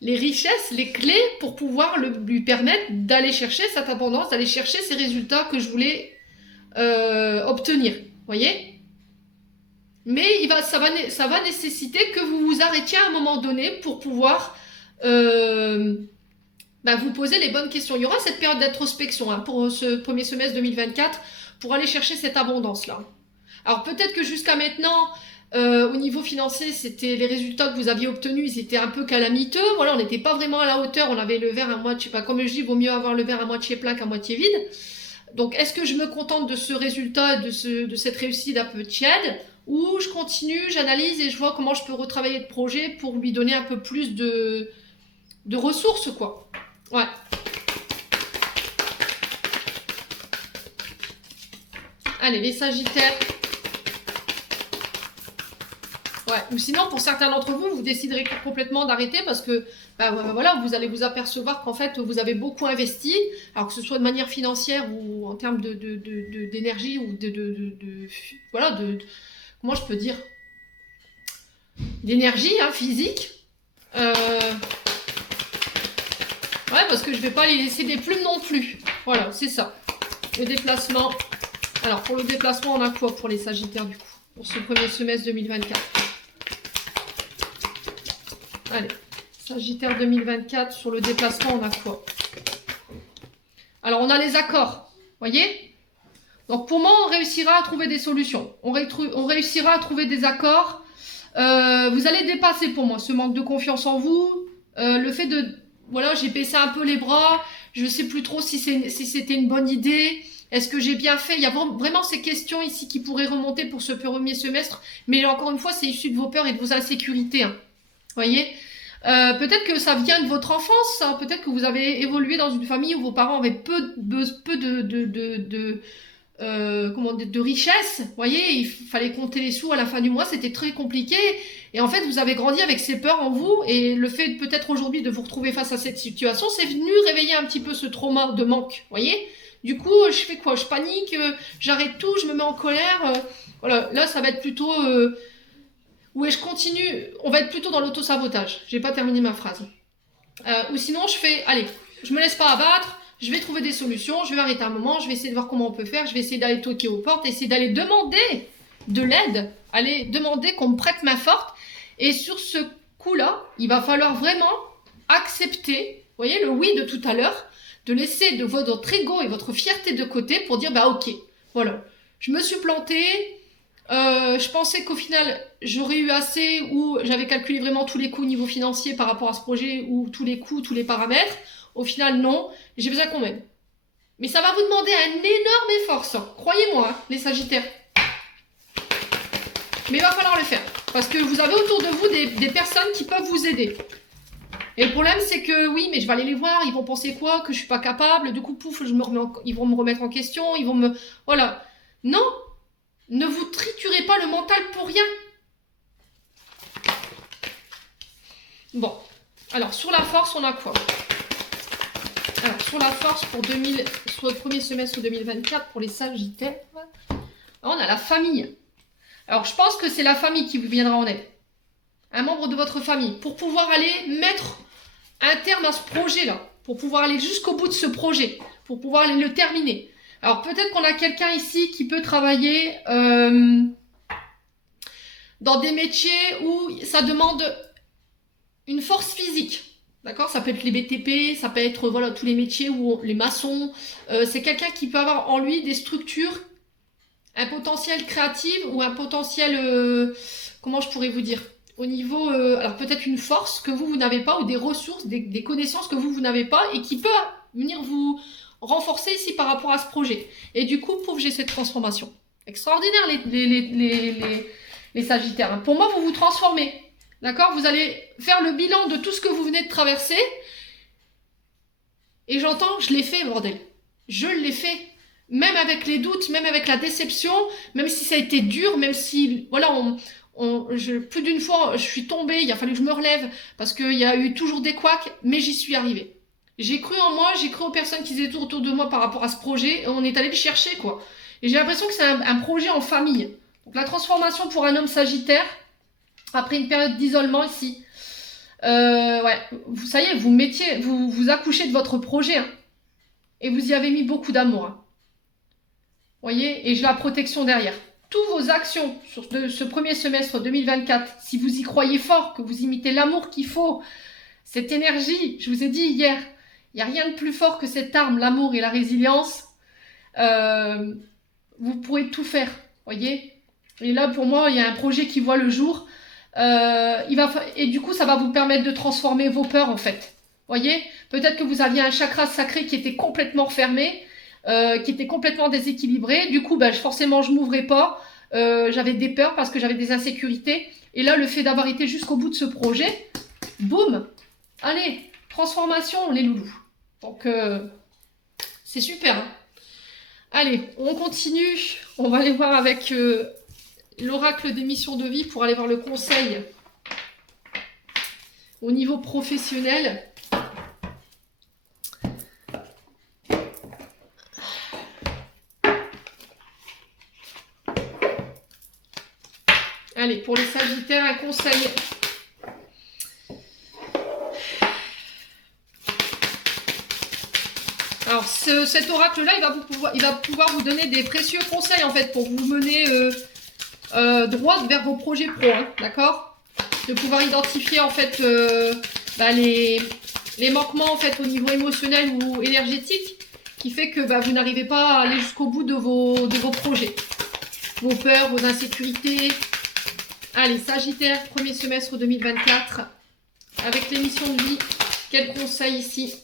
les richesses, les clés pour pouvoir lui permettre d'aller chercher cette abondance, d'aller chercher ces résultats que je voulais obtenir. Voyez? Mais ça va nécessiter que vous vous arrêtiez à un moment donné pour pouvoir vous poser les bonnes questions. Il y aura cette période d'introspection hein, pour ce premier semestre 2024 pour aller chercher cette abondance-là. Alors peut-être que jusqu'à maintenant, au niveau financier, c'était les résultats que vous aviez obtenus, ils étaient un peu calamiteux. Voilà, on n'était pas vraiment à la hauteur. On avait le verre à moitié, comme je dis, vaut mieux avoir le verre à moitié plein qu'à moitié vide. Donc, est-ce que je me contente de ce résultat, de cette réussite un peu tiède, ou je continue, j'analyse et je vois comment je peux retravailler le projet pour lui donner un peu plus de ressources, quoi. Ouais. Allez, les Sagittaires. Ouais, ou sinon, pour certains d'entre vous, vous déciderez complètement d'arrêter parce que, voilà, vous allez vous apercevoir qu'en fait, vous avez beaucoup investi, alors que ce soit de manière financière ou en termes d'énergie ou voilà, comment je peux dire, d'énergie, hein, physique. Ouais, parce que je vais pas les laisser des plumes non plus. Voilà, c'est ça. Le déplacement. Alors, pour le déplacement, on a quoi pour les Sagittaires, du coup, pour ce premier semestre 2024? Allez, Sagittaire 2024, sur le déplacement, on a quoi? Alors, on a les accords, voyez? Donc, pour moi, on réussira à trouver des solutions. On réussira à trouver des accords. Vous allez dépasser, pour moi, ce manque de confiance en vous. Le fait de... Voilà, j'ai baissé un peu les bras. Je ne sais plus trop si c'était une bonne idée. Est-ce que j'ai bien fait? Il y a vraiment ces questions ici qui pourraient remonter pour ce premier semestre. Mais encore une fois, c'est issu de vos peurs et de vos insécurités. Hein. Voyez, peut-être que ça vient de votre enfance, hein. Peut-être que vous avez évolué dans une famille où vos parents avaient peu de richesse. Voyez, il fallait compter les sous à la fin du mois, c'était très compliqué. Et en fait, vous avez grandi avec ces peurs en vous. Et le fait peut-être aujourd'hui de vous retrouver face à cette situation, c'est venu réveiller un petit peu ce trauma de manque. Voyez, du coup, je fais quoi? Je panique, j'arrête tout, je me mets en colère. Voilà, là, ça va être plutôt... où je continue, on va être plutôt dans l'auto-sabotage. J'ai pas terminé ma phrase. Ou sinon, je fais, allez, je me laisse pas abattre, je vais trouver des solutions, je vais arrêter un moment, je vais essayer de voir comment on peut faire, je vais essayer d'aller toquer aux portes, essayer d'aller demander de l'aide, aller demander qu'on me prête main forte. Et sur ce coup-là, il va falloir vraiment accepter, vous voyez, le oui de tout à l'heure, de laisser de votre ego et votre fierté de côté pour dire, ok, voilà, je me suis plantée, Je pensais qu'au final, j'aurais eu assez, ou j'avais calculé vraiment tous les coûts au niveau financier par rapport à ce projet, ou tous les coûts, tous les paramètres. Au final, non. J'ai besoin qu'on m'aide. Mais ça va vous demander un énorme effort, ça. Croyez-moi, hein, les Sagittaires. Mais il va falloir le faire. Parce que vous avez autour de vous des personnes qui peuvent vous aider. Et le problème, c'est que oui, mais je vais aller les voir, ils vont penser quoi? Que je suis pas capable, du coup, pouf, ils vont me remettre en question, ils vont me... Voilà. Non, ne vous triturez pas le mental pour rien. Bon, alors sur la force, on a quoi? Alors sur la force pour soit le premier semestre 2024 pour les Sagittaires, on a la famille. Alors je pense que c'est la famille qui vous viendra en aide. Un membre de votre famille, pour pouvoir aller mettre un terme à ce projet-là, pour pouvoir aller jusqu'au bout de ce projet, pour pouvoir aller le terminer. Alors peut-être qu'on a quelqu'un ici qui peut travailler dans des métiers où ça demande une force physique. D'accord? Ça peut être les BTP, ça peut être voilà, tous les métiers où les maçons. C'est quelqu'un qui peut avoir en lui des structures, un potentiel créatif ou un potentiel, comment je pourrais vous dire? Au niveau, alors peut-être une force que vous n'avez pas, ou des ressources, des connaissances que vous n'avez pas, et qui peut venir vous renforcer ici par rapport à ce projet. Et du coup, pouf, j'ai cette transformation. Extraordinaire les Sagittaires. Hein. Pour moi, vous vous transformez. D'accord? Vous allez faire le bilan de tout ce que vous venez de traverser. Et j'entends, je l'ai fait, bordel. Je l'ai fait. Même avec les doutes, même avec la déception, même si ça a été dur, même si, voilà, plus d'une fois, je suis tombée, il a fallu que je me relève, parce qu'il y a eu toujours des couacs, mais j'y suis arrivée. J'ai cru en moi, j'ai cru aux personnes qui étaient autour de moi par rapport à ce projet, et on est allé le chercher, quoi. Et j'ai l'impression que c'est un projet en famille. Donc la transformation pour un homme Sagittaire, après une période d'isolement ici. Ouais, ça y est, vous accouchez de votre projet, hein, et vous y avez mis beaucoup d'amour. Hein. Voyez, et j'ai la protection derrière. Toutes vos actions sur ce premier semestre 2024, si vous y croyez fort, que vous imitez l'amour qu'il faut, cette énergie, je vous ai dit hier, il n'y a rien de plus fort que cette arme, l'amour et la résilience. Vous pourrez tout faire, voyez. Et là, pour moi, il y a un projet qui voit le jour. Et du coup, ça va vous permettre de transformer vos peurs, en fait. Voyez, peut-être que vous aviez un chakra sacré qui était complètement refermé, qui était complètement déséquilibré. Du coup, forcément, je m'ouvrais pas. J'avais des peurs parce que j'avais des insécurités. Et là, le fait d'avoir été jusqu'au bout de ce projet, boum, allez, transformation, les loulous. Donc, c'est super. Hein. Allez, on continue. On va aller voir avec l'oracle des missions de vie pour aller voir le conseil au niveau professionnel. Allez, pour les Sagittaires, un conseil. Alors, cet oracle-là, il va pouvoir vous donner des précieux conseils, en fait, pour vous mener droit vers vos projets pro, hein, d'accord? De pouvoir identifier, en fait, les manquements, en fait, au niveau émotionnel ou énergétique, qui fait que vous n'arrivez pas à aller jusqu'au bout de vos projets. Vos peurs, vos insécurités. Allez, Sagittaire, premier semestre 2024, avec les missions de vie, quel conseil ici?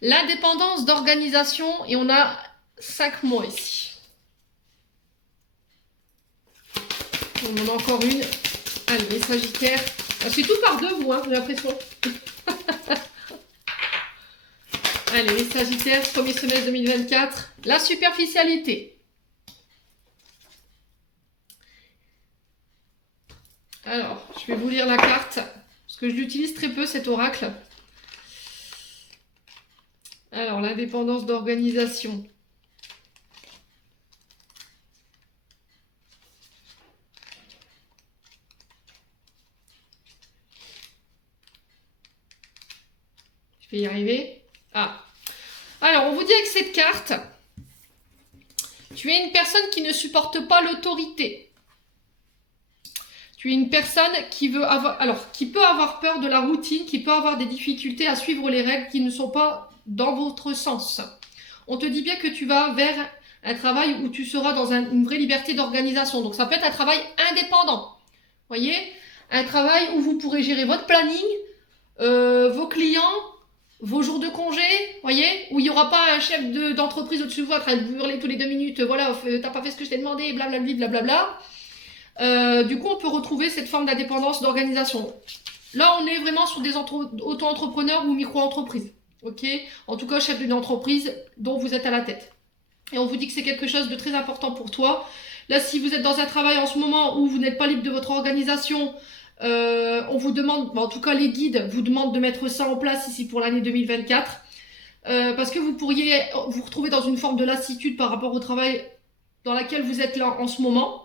L'indépendance d'organisation, et on a 5 mois ici. On en a encore une. Allez, les Sagittaires. C'est tout par deux, vous, hein, j'ai l'impression. Allez, les Sagittaires, premier semestre 2024. La superficialité. Alors, je vais vous lire la carte, parce que je l'utilise très peu, cet oracle. Alors, l'indépendance d'organisation. Je vais y arriver. Ah. Alors, on vous dit avec cette carte, tu es une personne qui ne supporte pas l'autorité. Tu es une personne qui peut avoir peur de la routine, qui peut avoir des difficultés à suivre les règles qui ne sont pas dans votre sens. On te dit bien que tu vas vers Un travail où tu seras dans une vraie liberté d'organisation. Donc ça peut être un travail indépendant. Voyez, un travail où vous pourrez gérer votre planning, vos clients, vos jours de congé, voyez, où il n'y aura pas un chef d'entreprise au-dessus de vous en train de vous hurler tous les 2 minutes, voilà, t'as pas fait ce que je t'ai demandé, blablabla, blablabla. Du coup, on peut retrouver cette forme d'indépendance, d'organisation. Là, on est vraiment sur des auto-entrepreneurs ou micro-entreprises, ok? En tout cas, chef d'une entreprise dont vous êtes à la tête. Et on vous dit que c'est quelque chose de très important pour toi. Là, si vous êtes dans un travail en ce moment où vous n'êtes pas libre de votre organisation, on vous demande, en tout cas les guides vous demandent de mettre ça en place ici pour l'année 2024. Parce que vous pourriez vous retrouver dans une forme de lassitude par rapport au travail dans lequel vous êtes là en ce moment.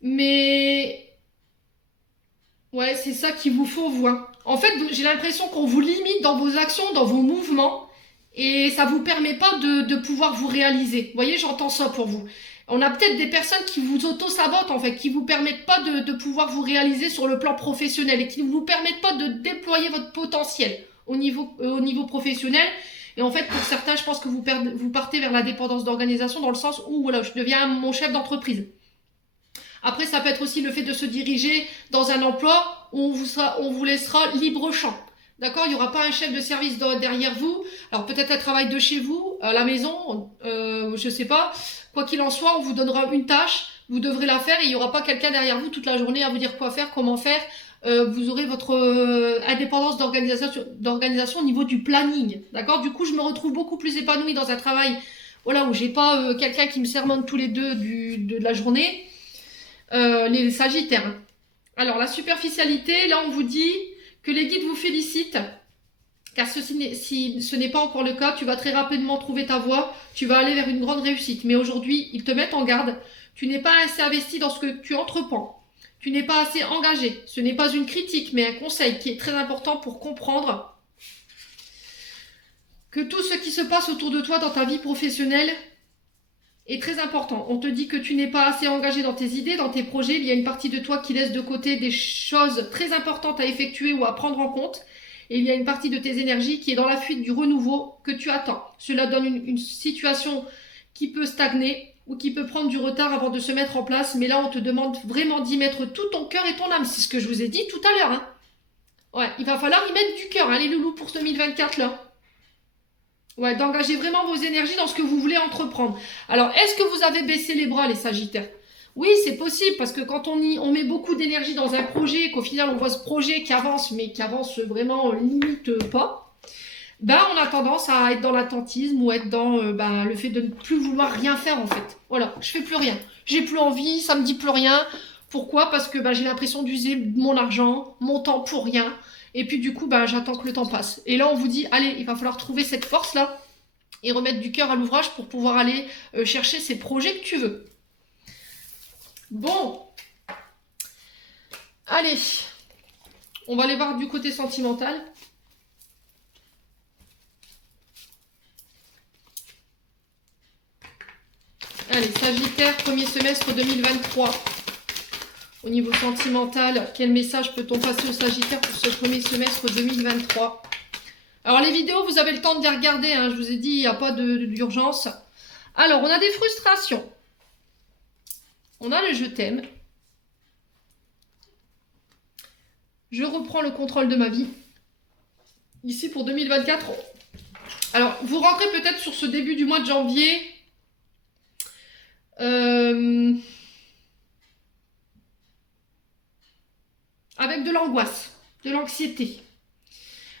Mais ouais, c'est ça qu'il vous faut, vous. Hein. En fait, j'ai l'impression qu'on vous limite dans vos actions, dans vos mouvements, et ça vous permet pas de pouvoir vous réaliser. Vous voyez, j'entends ça pour vous. On a peut-être des personnes qui vous auto-sabotent, en fait, qui vous permettent pas de pouvoir vous réaliser sur le plan professionnel et qui ne vous permettent pas de déployer votre potentiel au niveau professionnel. Et en fait, pour certains, je pense que vous partez vers la dépendance d'organisation dans le sens où, voilà, je deviens mon chef d'entreprise. Après, ça peut être aussi le fait de se diriger dans un emploi où on vous laissera libre champ. D'accord? Il n'y aura pas un chef de service derrière vous. Alors peut-être un travail de chez vous, à la maison, je sais pas. Quoi qu'il en soit, on vous donnera une tâche, vous devrez la faire et il n'y aura pas quelqu'un derrière vous toute la journée à vous dire quoi faire, comment faire. Vous aurez votre indépendance d'organisation au niveau du planning. D'accord? Du coup, je me retrouve beaucoup plus épanouie dans un travail, voilà, où j'ai pas quelqu'un qui me sermonne tous les deux de la journée. Les Sagittaires. Alors, la superficialité, là, on vous dit que les guides vous félicitent, car si ce n'est pas encore le cas, tu vas très rapidement trouver ta voie, tu vas aller vers une grande réussite. Mais aujourd'hui, ils te mettent en garde, tu n'es pas assez investi dans ce que tu entreprends, tu n'es pas assez engagé. Ce n'est pas une critique, mais un conseil qui est très important pour comprendre que tout ce qui se passe autour de toi dans ta vie professionnelle est très important. On te dit que tu n'es pas assez engagé dans tes idées, dans tes projets. Il y a une partie de toi qui laisse de côté des choses très importantes à effectuer ou à prendre en compte. Et il y a une partie de tes énergies qui est dans la fuite du renouveau que tu attends. Cela donne une situation qui peut stagner ou qui peut prendre du retard avant de se mettre en place. Mais là, on te demande vraiment d'y mettre tout ton cœur et ton âme. C'est ce que je vous ai dit tout à l'heure. Hein. Ouais, il va falloir y mettre du cœur, hein, les loulous, pour ce 2024 là. Ouais, d'engager vraiment vos énergies dans ce que vous voulez entreprendre. Alors, est-ce que vous avez baissé les bras, les Sagittaires? Oui, c'est possible, parce que quand on met beaucoup d'énergie dans un projet, qu'au final, on voit ce projet qui avance, mais qui avance vraiment limite pas, ben, on a tendance à être dans l'attentisme ou être dans le fait de ne plus vouloir rien faire, en fait. Voilà, je fais plus rien. J'ai plus envie, ça me dit plus rien. Pourquoi? Parce que j'ai l'impression d'user mon argent, mon temps pour rien. Et puis du coup, j'attends que le temps passe. Et là, on vous dit, allez, il va falloir trouver cette force-là et remettre du cœur à l'ouvrage pour pouvoir aller chercher ces projets que tu veux. Bon. Allez. On va aller voir du côté sentimental. Allez, Sagittaire, premier semestre 2023. Au niveau sentimental, quel message peut-on passer au Sagittaire pour ce premier semestre 2023? Alors les vidéos, vous avez le temps de les regarder, hein, je vous ai dit, il n'y a pas d'urgence. Alors, on a des frustrations. On a le je t'aime. Je reprends le contrôle de ma vie. Ici pour 2024. Alors, vous rentrez peut-être sur ce début du mois de janvier. Avec de l'angoisse, de l'anxiété,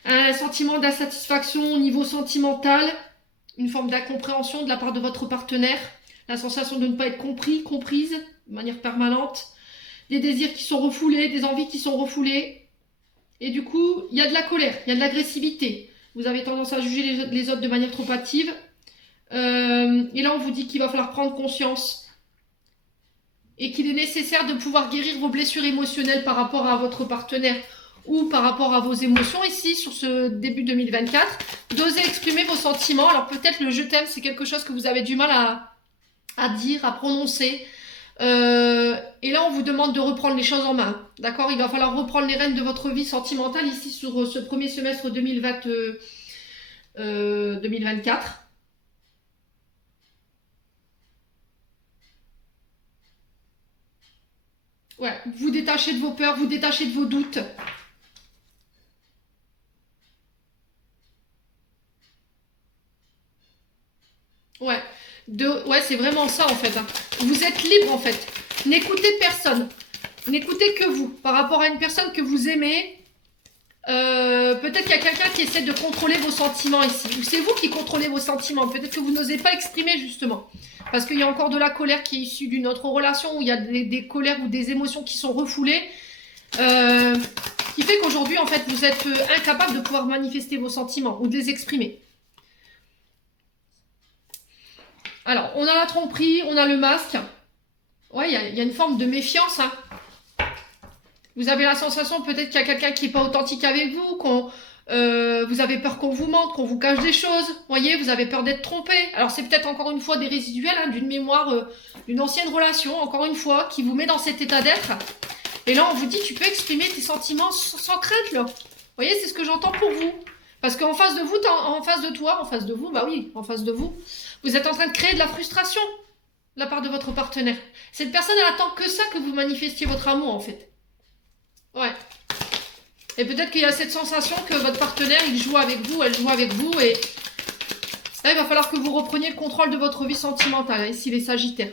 un sentiment d'insatisfaction au niveau sentimental, une forme d'incompréhension de la part de votre partenaire, la sensation de ne pas être compris, comprise de manière permanente, des désirs qui sont refoulés, des envies qui sont refoulées, et du coup, il y a de la colère, il y a de l'agressivité. Vous avez tendance à juger les autres de manière trop hâtive, et là on vous dit qu'il va falloir prendre conscience et qu'il est nécessaire de pouvoir guérir vos blessures émotionnelles par rapport à votre partenaire ou par rapport à vos émotions ici sur ce début 2024. D'oser exprimer vos sentiments. Alors peut-être le je t'aime, c'est quelque chose que vous avez du mal à dire, à prononcer. Et là, on vous demande de reprendre les choses en main. D'accord? Il va falloir reprendre les rênes de votre vie sentimentale ici sur ce premier semestre 2024. Ouais, vous détachez de vos peurs, vous détachez de vos doutes. Ouais, ouais, c'est vraiment ça en fait, hein. Vous êtes libre en fait. N'écoutez personne. N'écoutez que vous. Par rapport à une personne que vous aimez, peut-être qu'il y a quelqu'un qui essaie de contrôler vos sentiments ici. Ou c'est vous qui contrôlez vos sentiments. Peut-être que vous n'osez pas exprimer justement. Parce qu'il y a encore de la colère qui est issue d'une autre relation, où il y a des colères ou des émotions qui sont refoulées. Qui fait qu'aujourd'hui, en fait, vous êtes incapable de pouvoir manifester vos sentiments ou de les exprimer. Alors, on a la tromperie, on a le masque. Ouais, il y a une forme de méfiance, hein. Vous avez la sensation peut-être qu'il y a quelqu'un qui n'est pas authentique avec vous, vous avez peur qu'on vous mente, qu'on vous cache des choses. Vous voyez, vous avez peur d'être trompé. Alors c'est peut-être encore une fois des résiduels, hein, d'une mémoire, d'une ancienne relation, encore une fois, qui vous met dans cet état d'être. Et là, on vous dit, tu peux exprimer tes sentiments sans crainte, là. Vous voyez, c'est ce que j'entends pour vous. Parce qu'en face de vous, en face de vous, bah oui, en face de vous, vous êtes en train de créer de la frustration de la part de votre partenaire. Cette personne, elle attend que ça, que vous manifestiez votre amour, en fait. Ouais. Et peut-être qu'il y a cette sensation que votre partenaire, il joue avec vous, elle joue avec vous, et là, il va falloir que vous repreniez le contrôle de votre vie sentimentale, hein, ici, les Sagittaires.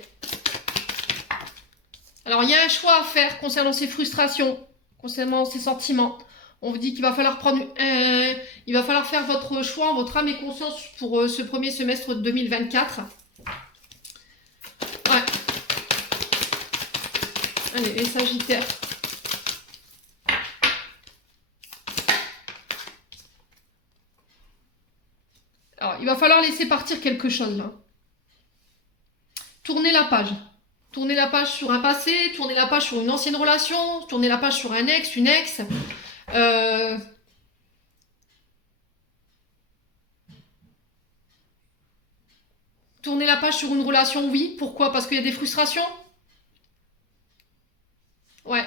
Alors, il y a un choix à faire concernant ces frustrations, concernant ces sentiments. On vous dit qu'il va falloir il va falloir faire votre choix en votre âme et conscience pour ce premier semestre de 2024. Ouais. Allez, les Sagittaires. Alors, il va falloir laisser partir quelque chose, là. Tournez la page. Tournez la page sur un passé, tournez la page sur une ancienne relation, tournez la page sur un ex, une ex. Tournez la page sur une relation, oui. Pourquoi? Parce qu'il y a des frustrations? Ouais.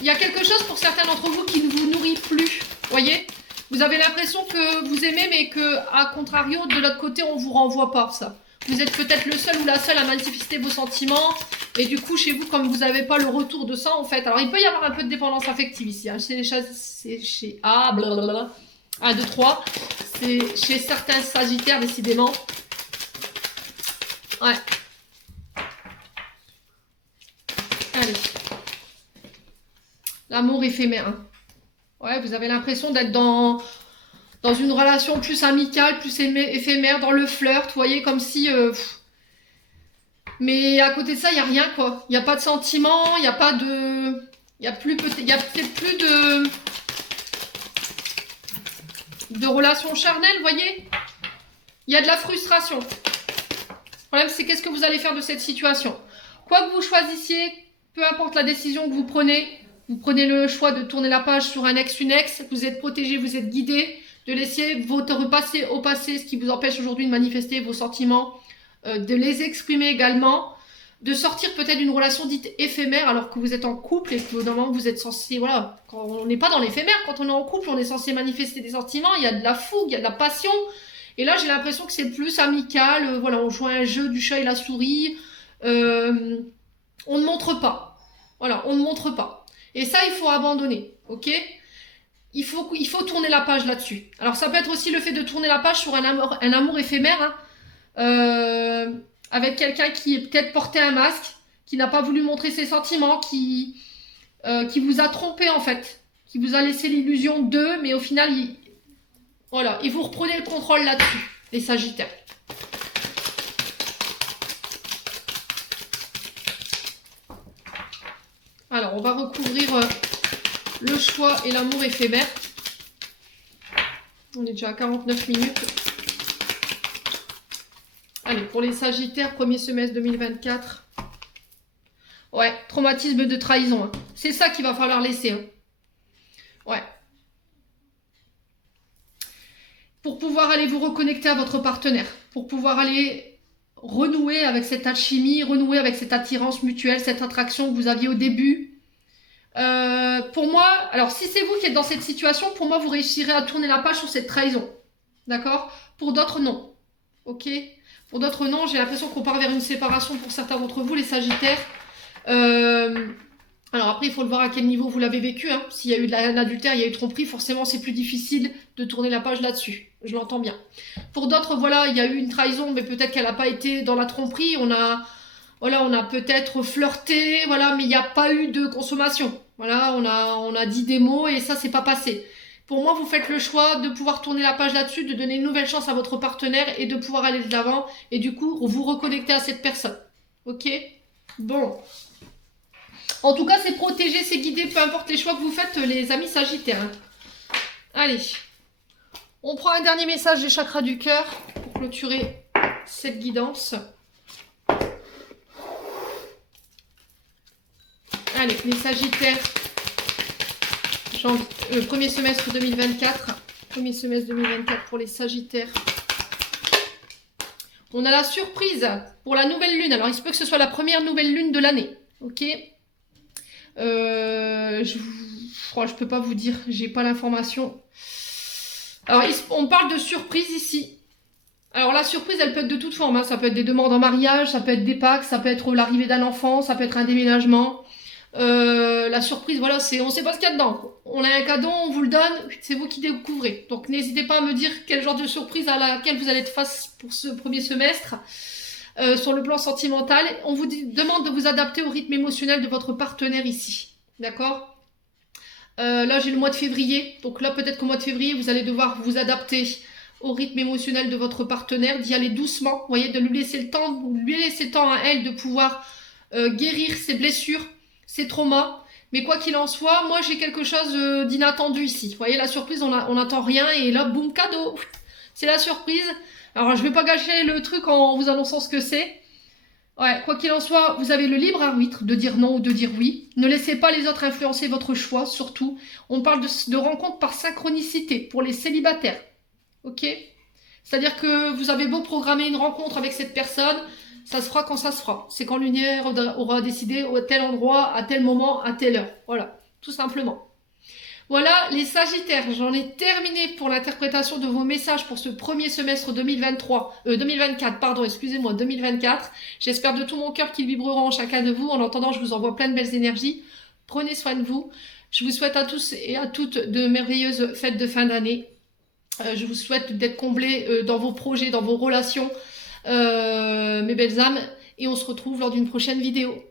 Il y a quelque chose pour certains d'entre vous qui ne vous nourrit plus. Voyez? Vous avez l'impression que vous aimez, mais que, à contrario, de l'autre côté, on ne vous renvoie pas ça. Vous êtes peut-être le seul ou la seule à manifester vos sentiments. Et du coup, chez vous, comme vous n'avez pas le retour de ça, en fait. Alors, il peut y avoir un peu de dépendance affective ici. Hein. C'est chez A, blablabla. 1, 2, 3. C'est chez certains Sagittaires, décidément. Ouais. Allez. L'amour éphémère. Hein. Ouais, vous avez l'impression d'être dans une relation plus amicale, plus éphémère, dans le flirt, vous voyez, comme si... Mais à côté de ça, il n'y a rien, quoi. Il n'y a pas de sentiment, il n'y a pas de... Il y a peut-être plus de relations charnelles, vous voyez. Il y a de la frustration. Le problème, c'est qu'est-ce que vous allez faire de cette situation. Quoi que vous choisissiez, peu importe la décision que vous prenez le choix de tourner la page sur un ex, une ex, vous êtes protégé, vous êtes guidé, de laisser votre passé au passé, ce qui vous empêche aujourd'hui de manifester vos sentiments, de les exprimer également, de sortir peut-être d'une relation dite éphémère alors que vous êtes en couple et que normalement vous êtes censé, voilà, quand on n'est pas dans l'éphémère, quand on est en couple, on est censé manifester des sentiments, il y a de la fougue, il y a de la passion, et là j'ai l'impression que c'est plus amical, voilà, on joue à un jeu du chat et la souris, on ne montre pas, voilà, on ne montre pas, et ça il faut abandonner, ok ? Il faut tourner la page là-dessus. Alors ça peut être aussi le fait de tourner la page sur un amour éphémère, hein, avec quelqu'un qui est peut-être porté un masque, qui n'a pas voulu montrer ses sentiments, qui vous a trompé en fait, qui vous a laissé l'illusion d'eux, mais au final, voilà, et vous reprenez le contrôle là-dessus, les Sagittaires. Alors, on va recouvrir... le choix et l'amour éphémère. On est déjà à 49 minutes. Allez, pour les Sagittaires, premier semestre 2024. Ouais, traumatisme de trahison. Hein. C'est ça qu'il va falloir laisser. Hein. Ouais. Pour pouvoir aller vous reconnecter à votre partenaire. Pour pouvoir aller renouer avec cette alchimie, renouer avec cette attirance mutuelle, cette attraction que vous aviez au début. Pour moi, alors si c'est vous qui êtes dans cette situation, pour moi, vous réussirez à tourner la page sur cette trahison. D'accord? Pour d'autres, non. Ok? Pour d'autres, non. J'ai l'impression qu'on part vers une séparation pour certains d'entre vous, les Sagittaires. Alors après, il faut le voir à quel niveau vous l'avez vécu. Hein. S'il y a eu de l'adultère, il y a eu tromperie, forcément, c'est plus difficile de tourner la page là-dessus. Je l'entends bien. Pour d'autres, voilà, il y a eu une trahison, mais peut-être qu'elle n'a pas été dans la tromperie. On a peut-être flirté, voilà, mais il n'y a pas eu de consommation. Voilà, on a dit des mots et ça, c'est pas passé. Pour moi, vous faites le choix de pouvoir tourner la page là-dessus, de donner une nouvelle chance à votre partenaire et de pouvoir aller de l'avant et du coup, vous reconnecter à cette personne. Ok? Bon. En tout cas, c'est protégé, c'est guidé, peu importe les choix que vous faites, les amis Sagittaires. Hein. Allez. On prend un dernier message des chakras du cœur pour clôturer cette guidance. Allez, les Sagittaires, le premier semestre 2024. Premier semestre 2024 pour les Sagittaires. On a la surprise pour la nouvelle lune. Alors, il se peut que ce soit la première nouvelle lune de l'année. Ok? Je peux pas vous dire, j'ai pas l'information. Alors, on parle de surprise ici. Alors, la surprise, elle peut être de toute forme. Hein. Ça peut être des demandes en mariage, ça peut être des packs, ça peut être l'arrivée d'un enfant, ça peut être un déménagement. La surprise, voilà, on sait pas ce qu'il y a dedans. On a un cadeau, on vous le donne, c'est vous qui découvrez. Donc, n'hésitez pas à me dire quel genre de surprise à laquelle vous allez être face pour ce premier semestre. Sur le plan sentimental, on vous demande de vous adapter au rythme émotionnel de votre partenaire ici. D'accord? Là, j'ai le mois de février. Donc là, peut-être qu'au mois de février, vous allez devoir vous adapter au rythme émotionnel de votre partenaire, d'y aller doucement. Vous voyez, de lui laisser le temps à elle de pouvoir guérir ses blessures, ses traumas. Mais quoi qu'il en soit, moi, j'ai quelque chose d'inattendu ici. Vous voyez, la surprise, on n'attend rien. Et là, boum, cadeau. C'est la surprise. Alors, je vais pas gâcher le truc en vous annonçant ce que c'est. Ouais, quoi qu'il en soit, vous avez le libre arbitre de dire non ou de dire oui. Ne laissez pas les autres influencer votre choix, surtout. On parle de rencontres par synchronicité pour les célibataires. Ok? C'est-à-dire que vous avez beau programmer une rencontre avec cette personne, ça se fera quand ça se fera. C'est quand l'univers aura décidé à tel endroit, à tel moment, à telle heure. Voilà, tout simplement. Voilà, les Sagittaires, j'en ai terminé pour l'interprétation de vos messages pour ce premier semestre 2024, pardon, excusez-moi, 2024. J'espère de tout mon cœur qu'ils vibreront en chacun de vous. En attendant, je vous envoie plein de belles énergies. Prenez soin de vous. Je vous souhaite à tous et à toutes de merveilleuses fêtes de fin d'année. Je vous souhaite d'être comblés dans vos projets, dans vos relations, mes belles âmes. Et on se retrouve lors d'une prochaine vidéo.